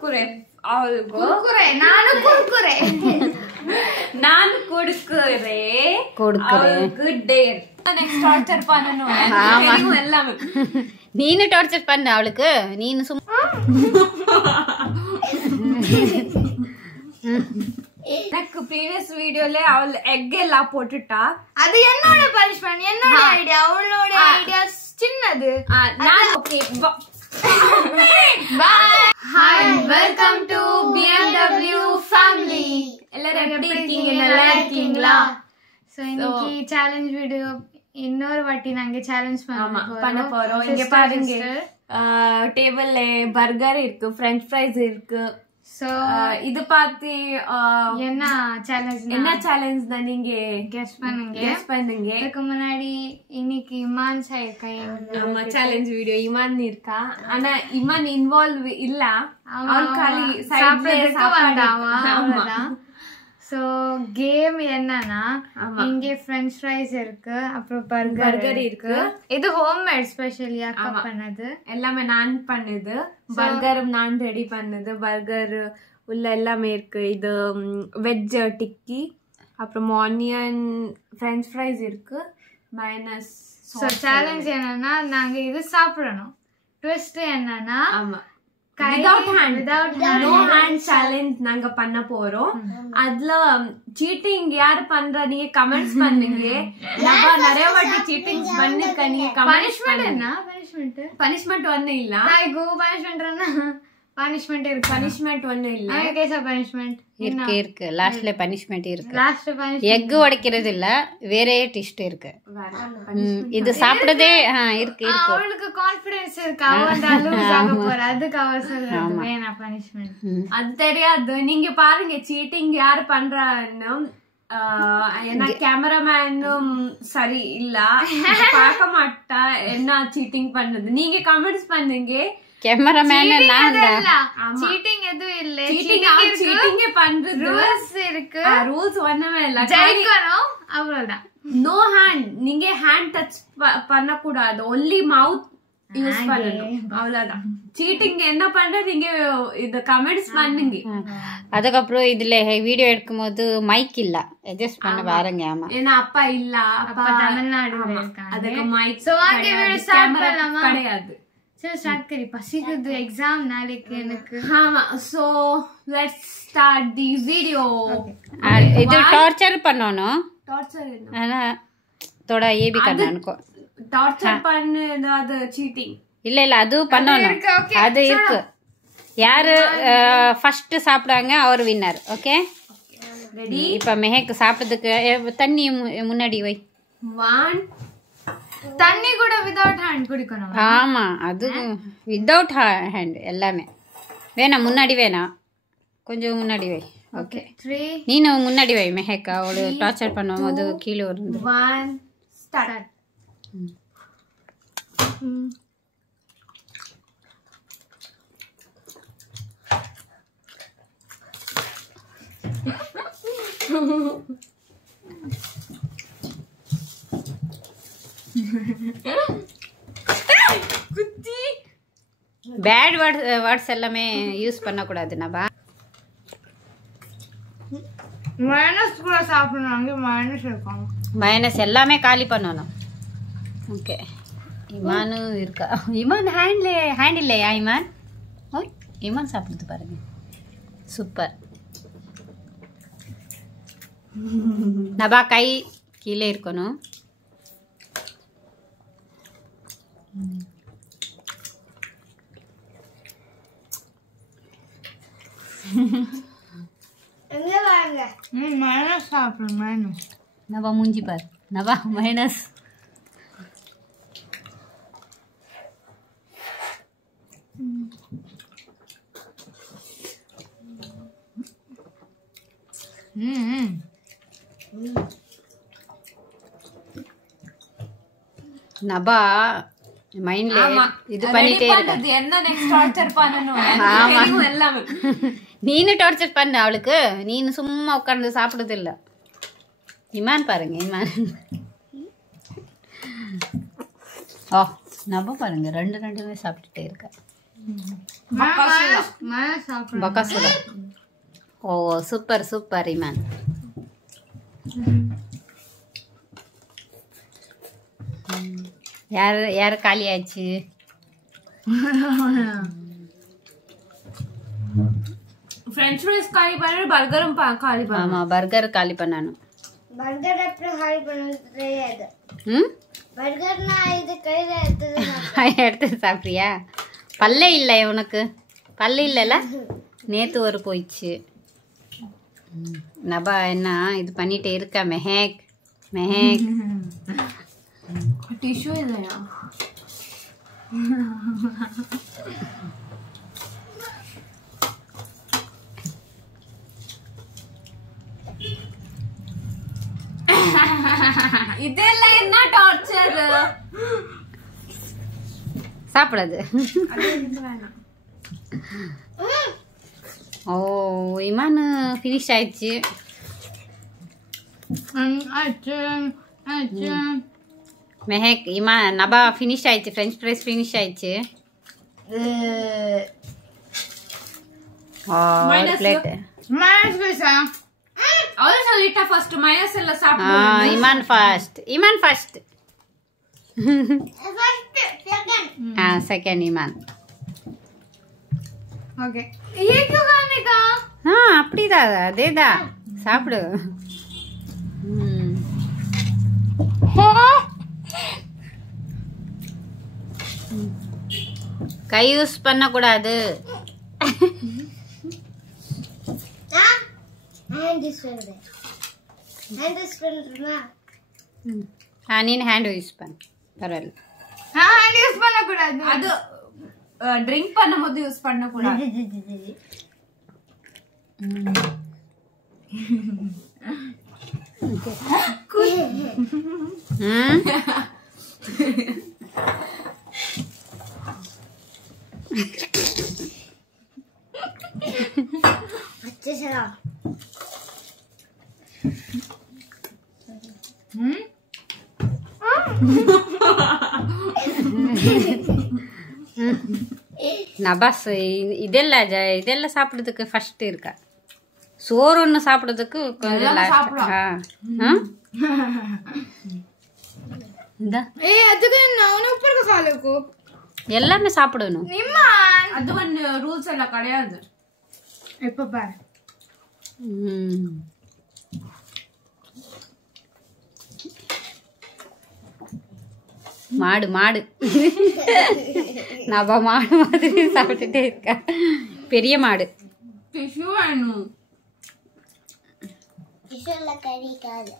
குர்குரே அவளுக்கு குர்குரே நானும் குர்குரே நான் கொடுக்குறே குட் டே நெக்ஸ்ட் டார்ச்சர் பண்ணனும் எல்லாமே நீனு டார்ச்சர் பண்ண அவளுக்கு நீனு சும்மா எனக்கு ப்ரீவியஸ் வீடியோல அவள் எக் எல்லாம் போட்டுட்டா அது என்னோட பனிஷ்மென்ட் என்னோட ஐடியா அவளோட ஐடியா சின்னது நான் okay bye hi welcome to BMW family எல்லாரும் எப்படி இருக்கீங்க நல்லா இருக்கீங்களா சோ இன்னைக்கு சேலஞ்ச் வீடியோ இன்னொரு வாட்டி நாங்க சேலஞ்ச் பண்ண போறோம் இங்க பாருங்க டேபிள்ல பர்கர் இருக்கு French fries இருக்கு சோ இது பார்த்து என்ன சேலஞ்ச் தான் நீங்க கெஸ் பண்ணுங்க இதுக்கு முன்னாடி இன்னைக்கு இமான் ஆமா சேலஞ்ச் வீடியோ இமான் இருக்கா ஆனா இமான் இன்வால்வ் இல்ல அவன் காலி சைடுல வந்தாவா சோ கேம் என்னன்னா இங்க French fries இருக்கு அப்புறம் பர்கர் இருக்கு இது ஹோம்மேட் ஸ்பெஷலி அக்கா பண்ணது எல்லாமே நான் பண்ணது பர்கரும் நான் ரெடி பண்ணது பர்கர் உள்ள எல்லாமே இருக்கு இது வெஜ் டிக்கி அப்புறம் ஆனியன் French fries இருக்கு மயோனைஸ் சோ சேலஞ்ச் என்னன்னா நாங்க இது சாப்பிடணும் ட்விஸ்ட் என்னன்னா ஆமா without no hand challenge நாங்க பண்ண போறோம் அதுல சீட்டிங் யார் பண்ற நீங்க கமெண்ட்ஸ் பண்ணுங்க நான் நிறைய வாட்டி சீட்டிங் பண்ணிருக்கேன் நீங்க பனிஷ்மென்ட் என்ன பனிஷ்மென்ட் ஒண்ணு இல்ல பனிஷ்மென்ட் இருக்கு பனிஷ்மென்ட் ஒண்ணு இல்ல கேஸா பனிஷ்மென்ட் இருக்கு லாஸ்ட்ல பனிஷ்மென்ட் இருக்கு எக் உடைக்கிறது இல்ல வேற டிஸ்ட் இருக்கு இது சாப்பிடுறதே இருக்கு அவளுக்கு கான்ஃபிடன்ஸ் இருக்கு அவ அந்த லூஸ் ஆக போற அதுக்கு அவ சொல்றது வேணா பனிஷ்மென்ட் அது தெரியாது நீங்க பாருங்க சீட்டிங் யார் பண்றான்னு ஏன்னா கேமராமேனும் சரி இல்ல பார்க்க மாட்டா என்ன சீட்டிங் பண்றது நீங்க கமெண்ட்ஸ் பண்ணுங்க கேமராமேன் சீட்டிங் எதுவும் இல்ல சீட்டிங் பண்றது ரூல்ஸ் இருக்கு ரூல்ஸ் ஒண்ணுமே இல்ல ஜெயிக்கணும் அவ்வளவுதான் நோ ஹேண்ட் நீங்க ஹேண்ட் டச் பண்ண கூடாது ஒன்லி மவுத் யூஸ் பண்ணணும் அவ்வளவுதான் சீட்டிங் என்ன பண்றது நீங்க இத கமெண்ட்ஸ் பண்ணுங்க அதுக்கப்புறம் இதுல வீடியோ எடுக்கும் போது மைக் இல்ல அட்ஜஸ்ட் பண்ண பாருங்க ஆமா ஏன்னா அப்பா இல்ல அப்பா தமிழ்நாடுல இருக்காங்க அதுக்கு மைக் சோ வாங்க வீடியோ ஸ்டார்ட் பண்ணலாமா கிடையாது சரி ஸ்டார்ட் கரி பசிக்குது எக்ஸாம் நாளைக்கு எனக்கு ஆமா so let's start the video இது டார்ச்சர் பண்ணனும் டார்ச்சர் ஆனா थोड़ा ये भी करना उनको டார்ச்சர் பண்ணது அது சீட்டிங் இல்ல இல்ல அது பண்ணனும் அது இருக்கு யாரு ஃபர்ஸ்ட் சாப்பிடுறாங்க அவர் வின்னர் ஓகே ரெடி இப்ப மெஹக் சாப்பிடுறதுக்கு தண்ணி முன்னாடி வை 1 தண்ணி கூட வித்அவுட் ஹேண்ட் குடிக்கணும் ஆமா அது வித்அவுட் ஹேண்ட் எல்லாமே வேணா முன்னாடி வேணா கொஞ்சம் முன்னாடி வை ஓகே 3 நீனு முன்னாடி வை மெஹக் அவளு டார்ச்சர் பண்ணும்போது கீழே வருது 1 ஸ்டார்ட் பேட் வேர்ட்ஸ் எல்லாமே யூஸ் பண்ண கூடாது நபா மைனஸ் கூட சாப்பிடுறாங்க மைனஸ் இருக்கும் மைனஸ் எல்லாமே காலி பண்ணணும் ஓகே இமானு இருக்கா இமான் ஹேண்ட் இல்லையா இமான் ஓய் இமான் சாப்பிடுது பாருங்க சூப்பர் நபா கை கீழே இருக்கணும் மைனஸ் சாப்பிடும் மைனஸ் நபா மூஞ்சி பார் நபா மைனஸ் நபா மைண்ட்ல இது பண்ணிட்டே இருக்க என்ன நெக்ஸ்ட் டார்ச்சர் பண்ணனும் எல்லாமே நீனு டார்ச்சர் பண்ண அவளுக்கு நீனு சும்மா உட்கார்ந்து சாப்பிடுறது இல்ல இமான் பாருங்க இமான் ஓ நபா பாருங்க ரெண்டுமே சாப்பிட்டுட்டே இருக்க பக்காசுடா. ஓ சூப்பர் சூப்பர் இமான். யார் யார் காலி ஆச்சு? ஃப்ரெஞ்ச் ஃப்ரைஸ் காலி பண்ணி பர்கரும் காலி பண்ணு. ஆமா பர்கர் காலி பண்ணனும். பர்கர் எப்படி காலி பண்ணது தெரியாது. பர்கர் நான் இது கையில எடுத்து சாப்பிட்றியா? பல்லே இல்லை உனக்கு? பல்லு இல்லைல்ல? நேற்று ஒரு போயிடுச்சு. நபா என்ன இது பண்ணிட்டு இருக்கா? மெஹேக் மெஹேக். டிஷ்யூ இல்லையா? இதெல்லாம் என்ன டார்ச்சர்? சாப்பிடாது. ஓ இமான் ஃபினிஷ் ஆயிடுச்சு. மெஹேக் இமான் நபா ஃபினிஷ் ஆயிடுச்சு. ஃப்ரெஞ்ச் ஃப்ரைஸ் ஃபினிஷ் ஆயிடுச்சு. ஒரு பிளேட் அவரு சொல்லிட்டா ஃபர்ஸ்ட் மயோஸ் எல்லாம் சாப்பிடு. Iman first. Iman first. Second Iman. Okay ये क्यों खाने का? அப்படிதான் அதேதான் சாப்பிடு. கை யூஸ் பண்ண கூடாது. நீನು ஹேண்ட் யூஸ் பண்ணு பரவாயில்ல. ஹேண்ட் யூஸ் பண்ண கூடாது. அது ட்ரிங்க் பண்ணும்போது யூஸ் பண்ண கூடாது. अच्छे से ना நபாஸ் இதெல்லாம் சாப்பிடுறதுக்கு ஃபர்ஸ்ட் இருக்கா? சோறு ஒன்று சாப்பிடுறதுக்கு கொஞ்சம் எல்லாமே சாப்பிடணும். அது ஒன்று ரூல்ஸ் எல்லாம் கிடையாது. இப்ப பாரு மாடு மாடு நபா மாடு மாதிரி சாப்பிட்டுட்டே இருக்கா. பெரிய மாடு. டிஷ்யூ வேணும். டிஷ்யூல கறி காது.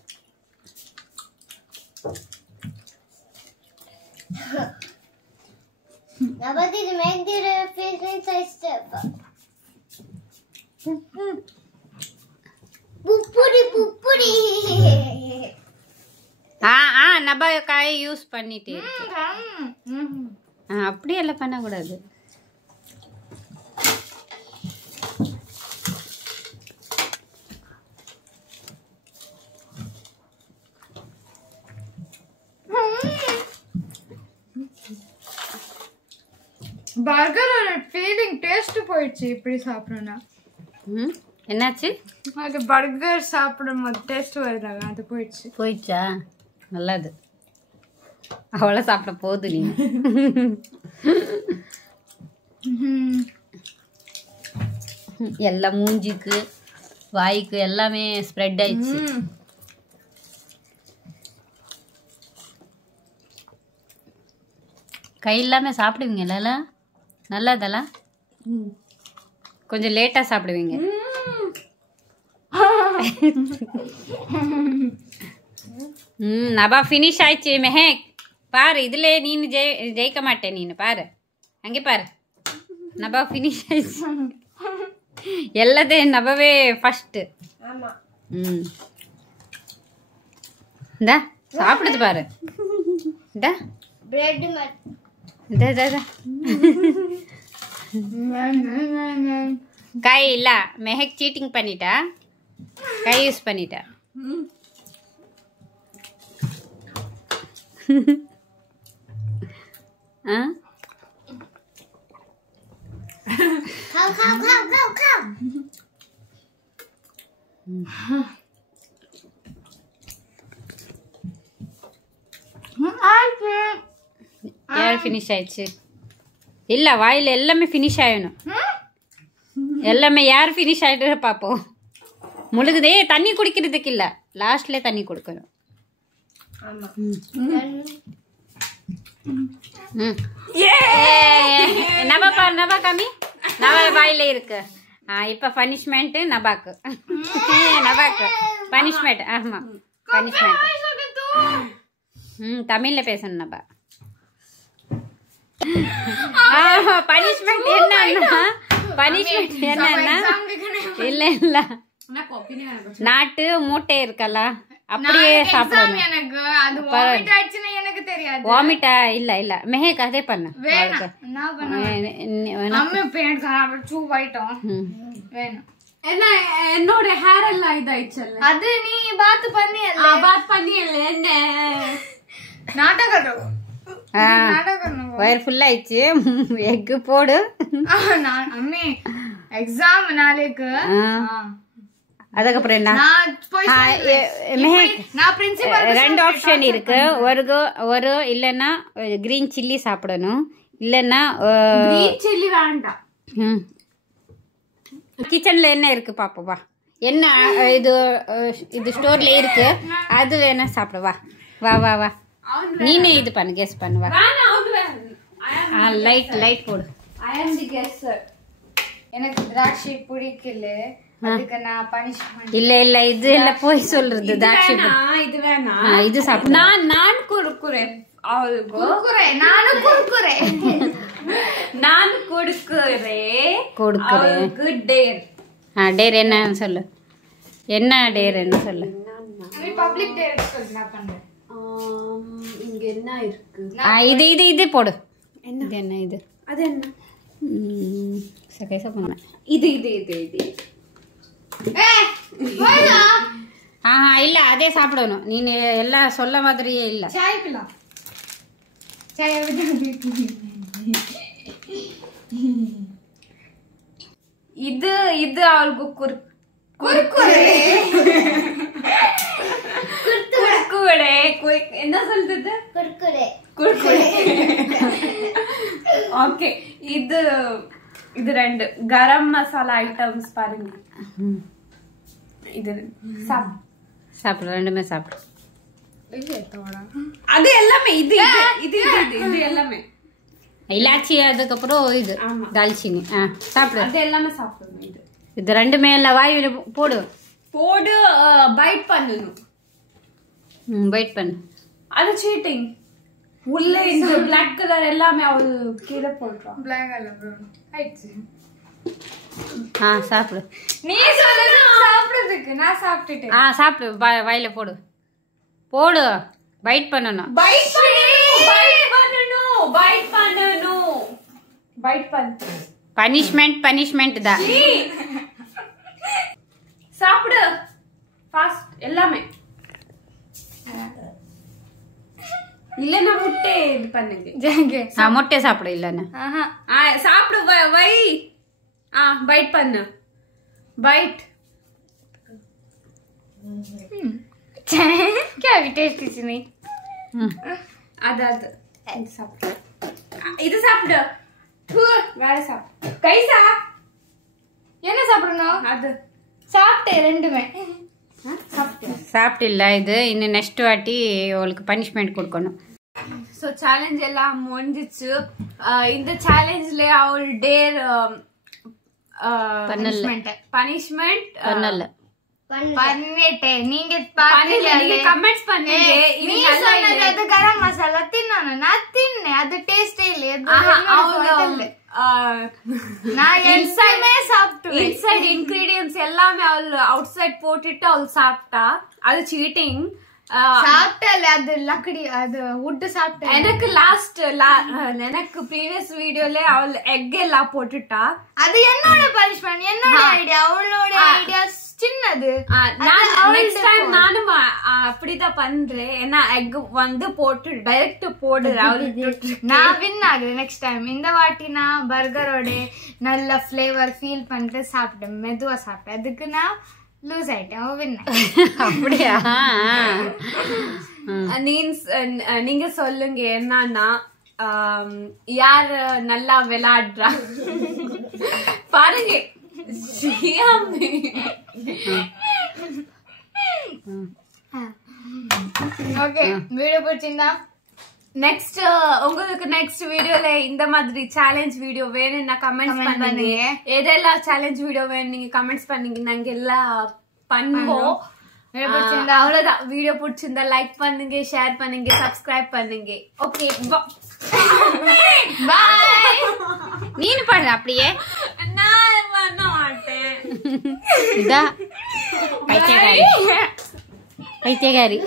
நபதி make the favorite size step. புப்புடி புப்புடி. Naba காயை யூஸ் பண்ணிட்டே இருக்கு. அப்படியெல்லாம் பண்ணக்கூடாது. பர்கரோட ஃபீலிங் டேஸ்ட் போயிடுச்சு இப்படி சாப்பிடணும்னா. என்னாச்சு? அது பர்கர் சாப்பிடும் போது டேஸ்ட் வருதாங்க, அது போயிடுச்சு. போயிடுச்சா? நல்லது. அவ்வளோ சாப்பிட போகுது நீ. எல்லாம் மூஞ்சிக்கு வாய்க்கு எல்லாமே ஸ்ப்ரெட் ஆயிடுச்சு. கை இல்லாமல் சாப்பிடுவீங்கல்ல? நல்லதெல்லாம் கொஞ்சம் லேட்டாக சாப்பிடுவீங்க. நபா ஃபினிஷ் ஆயிடுச்சு. மெஹேக் பாரு, இதுல நீனு ஜெயிக்க மாட்டேன். நீனு பாரு, அங்கே பாரு, நபா ஃபினிஷ் ஆயிடுச்சு. எல்லாத்தையும் நபாவே ஃபர்ஸ்ட். இந்தா சாப்பிடுது பாரு. இந்தா பிரெட் இந்தா கை இல்ல. மெஹக் சீட்டிங் பண்ணிட்டா, கை யூஸ் பண்ணிட்டா. யார் ஃபினிஷ் ஆயிடுச்சு இல்ல வாயில எல்லாமே ஃபினிஷ் ஆயிடணும் எல்லாமே யார் ஃபினிஷ் ஆயிட்டு பாப்போம் முழுகுதே தண்ணி குடிக்கிறதுக்கு இல்ல லாஸ்ட்ல தண்ணி கொடுக்கணும் நபா காமி நபா வாயில இருக்கு இப்ப பனிஷ்மெண்ட் நபாக்கு பனிஷ்மெண்ட் ஆமா பனிஷ்மெண்ட் தமிழ்ல பேசணும் நபா பனிஷ்மெண்ட் என்னன்னா இல்ல இல்ல நாட்டு மூட்டை இருக்கல அப்படியே சாப்பிடணும் எனக்கு அது வாமிட் ஆயிடுச்சுன்னா எனக்கு தெரியாது வாமிட்டா இல்ல இல்ல மெஹக் அதே பண்ணு நான் பண்ணேன் நம்ம பேண்ட் खराब चू वाइटோம் வேணும் என்ன என்னோட ஹேர் எல்லாம் இதாயிச்சல்ல அது நீ பாத் பண்ணியல்ல என்ன நாடகம் வயிறு ஃபுல் ஆயிடுச்சு எக் போடு அம்மி எக்ஸாம் நாளைக்கு அதுக்கப்புறம் என்ன ரெண்டு ஆப்ஷன் இருக்கு ஒரு இல்லைன்னா கிரீன் சில்லி சாப்பிடணும் இல்லைன்னா சில்லி வேண்டாம் கிச்சன்ல என்ன இருக்கு பாப்போம் வா என்ன இது ஸ்டோர்ல இருக்கு அது வேணா சாப்பிட வா வா வா வா நீனே இது பண்ணு கெஸ் பண்ணு வா லைட் போடு I am the guesser எனக்கு திராட்சை பிடிக்கல அதுக்கு நான் பனிஷ்மென்ட் இல்ல இல்ல இது இல்ல போய் சொல்றது திராட்சை இது வேணாம் இது சாப்பிடு நான் குறுக்குறே நானும் குறுக்குறே குட் டேர் டேர் என்ன சொல்லு என்ன டேர் என்ன சொல்லு நீ பப்ளிக் டேர் சொல்லு நான் பண்றேன் இங்க என்ன இருக்கு இது போடு இது என்ன இது அது என்ன சகைசா பண்ண இது இல்ல அதே சாப்பிடணும் நீ எல்லாம் சொல்ல மாதிரியே இல்ல சாய் பிலாம் சாய் இது அவளுக்கு குறுக்குறே என்ன சொல்றது குறுக்குறே ஓகே இது ரெண்டு கரம் மசாலா ஐட்டம்ஸ் பாருங்க இது சாப்பிடு ரெண்டுமே சாப்பிடு அது எல்லாமே இது எல்லாமே இலாச்சி அதுக்கப்புறம் இது தால்ச்சினி சாப்பிடு அது எல்லாமே சாப்பிடணும் இது ரெண்டுமே இல்ல வாயில போடு பைட் பண்ணணும் பைட் பண்ணு அது சீட்டிங் உள்ள இந்த black கலர் எல்லாமே அவள் கீழே போடுறான் black கலர் ஆயிடுச்சு சாப்பிடு நீ சொல்லுது சாப்பிடுறதுக்கு நான் சாப்பிட்டுட்டேன் சாப்பிடு வாயில போடு பைட் பண்ணணும் பனிஷ்மெண்ட் தான் சாப்பிடு ஃபாஸ்ட் எல்லாமே இல்லன்னா முட்டை இது பண்ணுங்க முட்டை சாப்பிடு இல்லன்னா சாப்பிடு வை பைட் பண்ணு பைட் क्या भी टेस्ट किसी नहीं அது சாப்பிடு இது சாப்பிடு வேற சாப்பிடு கைசா என்ன சாப்பிடணும் அது சாப்பிட்டேன் ரெண்டுமே சாப்பிட்டு இல்ல இது இன்னும் நெக்ஸ்ட் வாட்டி அவளுக்கு பனிஷ்மெண்ட் கொடுக்கணும் ஸோ சேலஞ்ச் எல்லாம் முடிஞ்சிச்சு இந்த சேலஞ்ச்ல அவள் டேர் பனிஷ்மெண்ட் பண்ணல பண்ணிட்டேன் நீங்க கமெண்ட்ஸ் பண்ணீங்க நீ சொன்னது அது கரம் மசாலா தின்னானு நான் தின்னேன் அது டேஸ்டே இல்ல நான் எல்லாமே சாப்பிட்டேன் இன்சைட் இன்கிரிடியன்ட்ஸ் எல்லாமே அவள் அவுட் சைட் போட்டுட்டு அவள் சாப்பிட்டா அது சீட்டிங் சாப்பிட்டல அது லக்கடி அது wood சாப்பிட்டேன் எனக்கு ப்ரீவியஸ் வீடியோல அவள் எக் எல்லாம் போட்டுட்டா அது என்னோட பனிஷ்மென்ட் என்னோட ஐடியா அவளோட ஐடியா சின்னது நெக்ஸ்ட் டைம் நானும் அப்படிதான் பண்றேன். ஏன்னா எக் வந்து போட்டு டைரக்ட் போடு. நான் வின் ஆகுது நெக்ஸ்ட் டைம். இந்த வாட்டி நான் பர்கரோட நல்ல ஃபிளேவர் ஃபீல் பண்ணிட்டு சாப்பிட்டேன், மெதுவா சாப்பிட்டேன். அதுக்கு நான் லூஸ் ஆயிட்டேன், வின். அப்படியா? நீங்க சொல்லுங்க என்னன்னா யார் நல்லா விளையாடுறா பாருங்க. ஓகே, வீடியோ பிடிச்சிருந்தா நெக்ஸ்ட் உங்களுக்கு நெக்ஸ்ட் வீடியோல இந்த மாதிரி சேலஞ்ச் வீடியோ வேணும்னா கமெண்ட்ஸ் பண்ணுங்க. எதெல்லாம் சேலஞ்ச் வீடியோ வேணும் நீங்க கமெண்ட்ஸ் பண்ணீங்க, நாங்க எல்லாம் பண்ணுவோம். அவ்வளவுதான். வீடியோ பிடிச்சிருந்தா லைக் பண்ணுங்க, ஷேர் பண்ணுங்க, சப்ஸ்கிரைப் பண்ணுங்க. ஓகே, பாய். நீனு பாடு அப்படியே. நான் பண்ண மாட்டேன். இதா பைத்தியக்காரி.